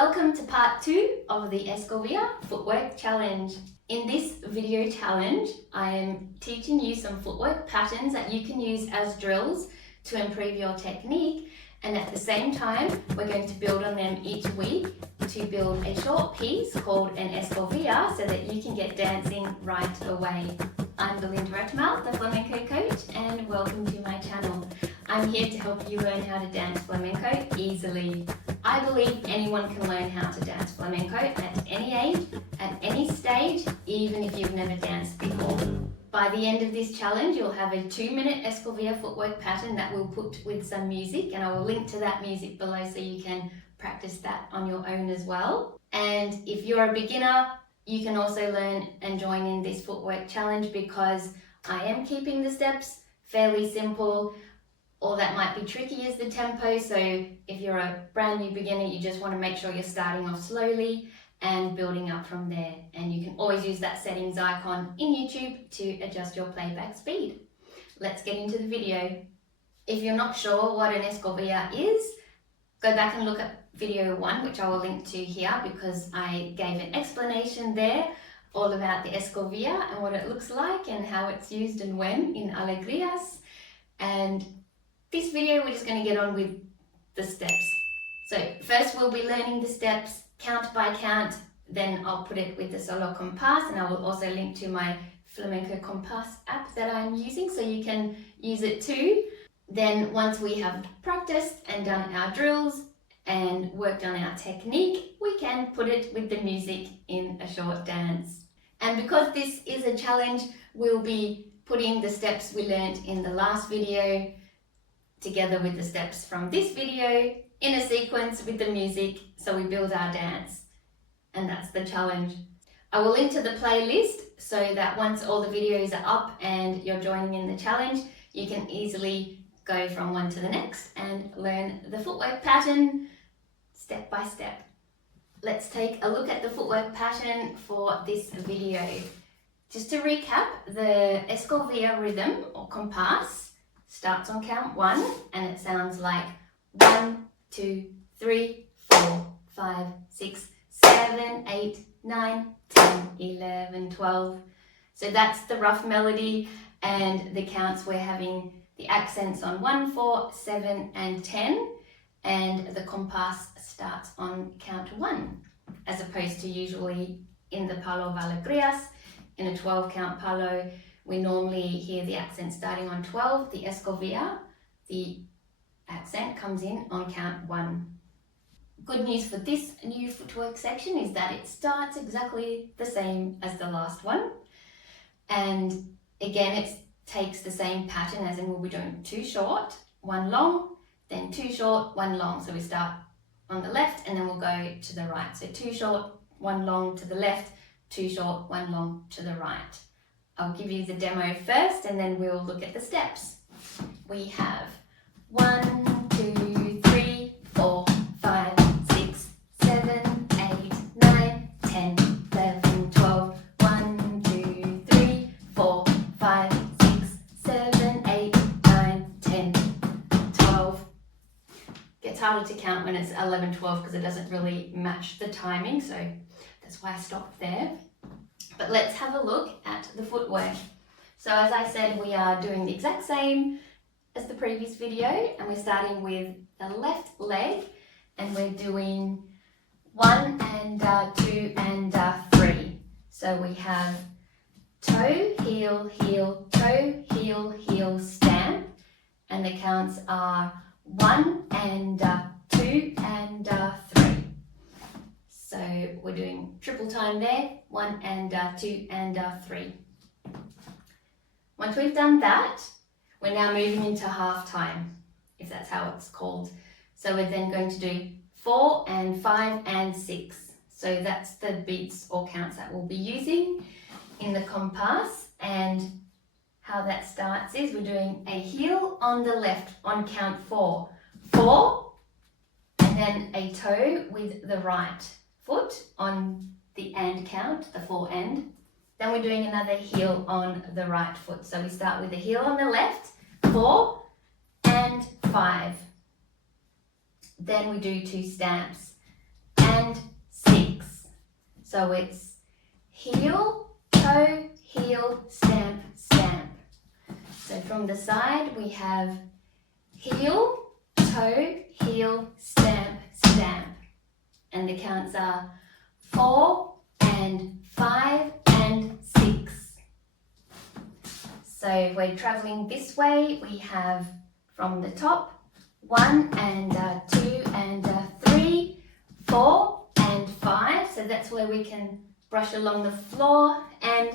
Welcome to part 2 of the Escobilla Footwork Challenge. In this video challenge, I am teaching you some footwork patterns that you can use as drills to improve your technique, and at the same time, we're going to build on them each week to build a short piece called an Escobilla so that you can get dancing right away. I'm Belinda the Flamenco coach, and welcome to my channel. I'm here to help you learn how to dance flamenco easily. I believe anyone can learn how to dance flamenco at any age, at any stage, even if you've never danced before. By the end of this challenge, you'll have a 2-minute Escobilla footwork pattern that we'll put with some music, and I will link to that music below so you can practice that on your own as well. And if you're a beginner, you can also learn and join in this footwork challenge because I am keeping the steps fairly simple. All that might be tricky is the tempo, so if you're a brand new beginner, you just want to make sure you're starting off slowly and building up from there. And you can always use that settings icon in YouTube to adjust your playback speed. Let's get into the video. If you're not sure what an Escobilla is, go back and look at video 1, which I will link to here because I gave an explanation there all about the Escobilla and what it looks like and how it's used and when in Alegrías. And this video, we're just going to get on with the steps. So first we'll be learning the steps count by count, then I'll put it with the solo compás, and I will also link to my Flamenco compás app that I'm using so you can use it too. Then once we have practiced and done our drills and worked on our technique, we can put it with the music in a short dance. And because this is a challenge, we'll be putting the steps we learned in the last video together with the steps from this video in a sequence with the music so we build our dance. And that's the challenge. I will link to the playlist so that once all the videos are up and you're joining in the challenge, you can easily go from one to the next and learn the footwork pattern step by step. Let's take a look at the footwork pattern for this video. Just to recap, the Escobilla rhythm or compás starts on count 1 and it sounds like 1, 2, 3, 4, 5, 6, 7, 8, 9, 10, 11, 12. So that's the rough melody, and the counts we're having the accents on 1, 4, 7 and 10, and the compás starts on count 1 as opposed to usually in the palo of Alegrías. In a 12 count palo, we normally hear the accent starting on 12. The Escobilla, the accent comes in on count 1. Good news for this new footwork section is that it starts exactly the same as the last one. And again, it takes the same pattern as in we'll be doing 2 short, 1 long, then 2 short, 1 long. So we start on the left and then we'll go to the right. So 2 short, 1 long to the left, 2 short, 1 long to the right. I'll give you the demo first and then we'll look at the steps. We have 1, 2, 3, 4, 5, 6, 7, 8, 9, 10, 11, 12. 1, 2, 3, 4, 5, 6, 7, 8, 9, 10, 12. Gets harder to count when it's 11, 12 because it doesn't really match the timing, so that's why I stopped there. But let's have a look at the footwork. So as I said, we are doing the exact same as the previous video, and we're starting with the left leg, and we're doing 1 and 2 and 3. So we have toe, heel, heel, toe, heel, heel, stamp, and the counts are 1 and 2 and 3. So we're doing triple time there, 1 and 2 and 3. Once we've done that, we're now moving into half time, if that's how it's called. So we're then going to do 4 and 5 and 6. So that's the beats or counts that we'll be using in the compás. And how that starts is we're doing a heel on the left on count 4. 4, and then a toe with the right foot on the and count, the 4 and. Then we're doing another heel on the right foot. So we start with a heel on the left, 4 and 5. Then we do 2 stamps and So it's heel, toe, heel, stamp, stamp. So from the side we have heel, toe, heel, stamp, stamp. And the counts are 4 and 5 and 6. So if we're traveling this way, we have from the top 1 and 2 and 3, 4 and 5. So that's where we can brush along the floor and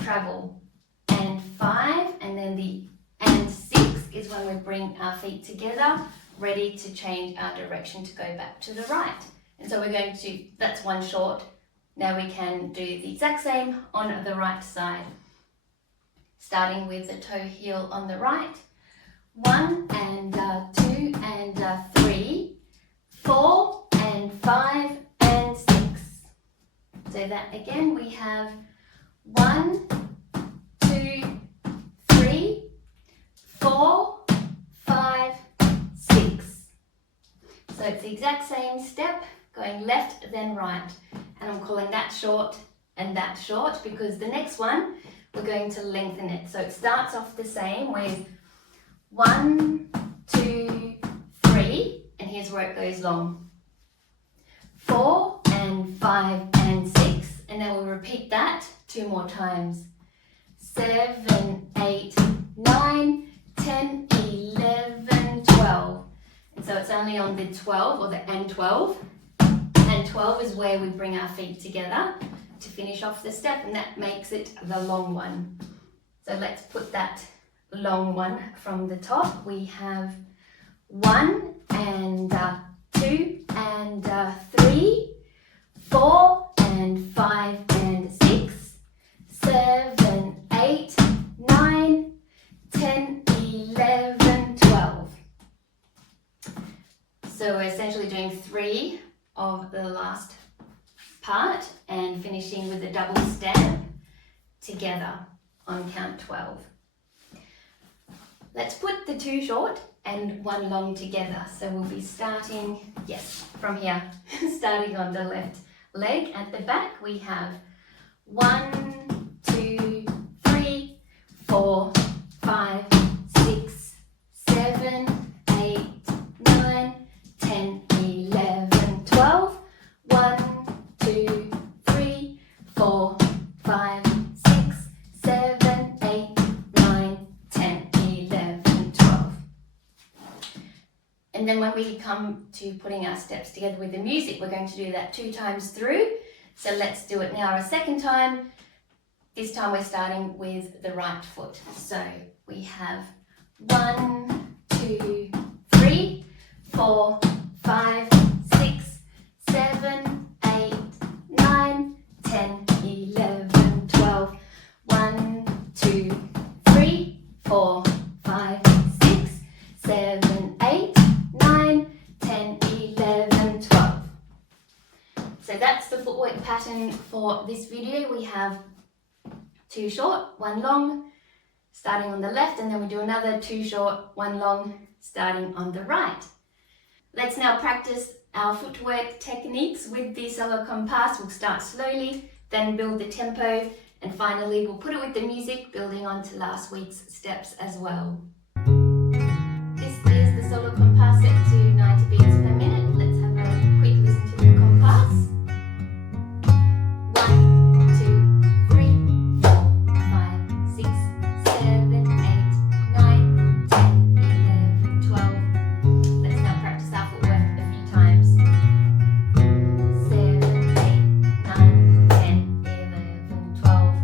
travel. And 5, and then the and 6 is when we bring our feet together, ready to change our direction to go back to the right. And so we're going to, that's one short. Now we can do the exact same on the right side. Starting with the toe heel on the right. 1 and 2 and 3, 4 and 5 and 6. So that again we have 1, 2, 3, 4, 5, 6. So it's the exact same step, going left then right. And I'm calling that short and that short because the next one we're going to lengthen it. So it starts off the same with 1, 2, 3, and here's where it goes long. 4 and 5 and 6, and then we'll repeat that 2 more times. 7, 8, 9, 10, 11, 12. And so it's only on the 12 or the and 12. And 12 is where we bring our feet together to finish off the step, and that makes it the long one. So let's put that long one from the top. We have 1 and 2 and 3, 4 and 5 and 6, 7, 8, 9, 10, 11, 12. So we're essentially doing 3 of the last part and finishing with a double stamp together on count 12. Let's put the 2 short and 1 long together. So we'll be starting, yes, from here, starting on the left leg. At the back we have 1, 2, 3, 4, 5, 6, 7, 8, 9, 10, 11, 12. 1, 2, 3, 4, 5, 6, 7, 8, 9, 10, 11, 12. And then when we come to putting our steps together with the music, we're going to do that 2 times through. So let's do it now a second time. This time we're starting with the right foot. So we have 1, 2, 3, 4, 5, 6, 7, 8, 9, 10, 11, 12. 1, 2, 3, 4, 5, 6, 7, 8, 9, 10, 11, 12. So that's the footwork pattern for this video. We have 2 short, 1 long, starting on the left, and then we do another 2 short, 1 long, starting on the right. Let's now practice our footwork techniques with the solo compás. We'll start slowly, then build the tempo, and finally we'll put it with the music, building on to last week's steps as well. This is the solo compás set to 90 beats per minute. Let's have a quick listen to the compás. 1, 2, 3, 4, 5, 6, 7, 8, 9, 10, 11, 12. Let's now practice our footwork a few times. 7, 8, 9, 10, 11, 12.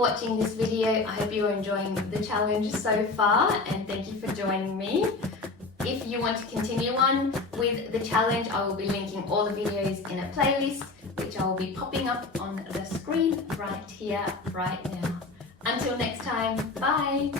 for watching this video. I hope you're enjoying the challenge so far, and thank you for joining me. If you want to continue on with the challenge, I will be linking all the videos in a playlist, which I will be popping up on the screen right here, right now. Until next time, bye!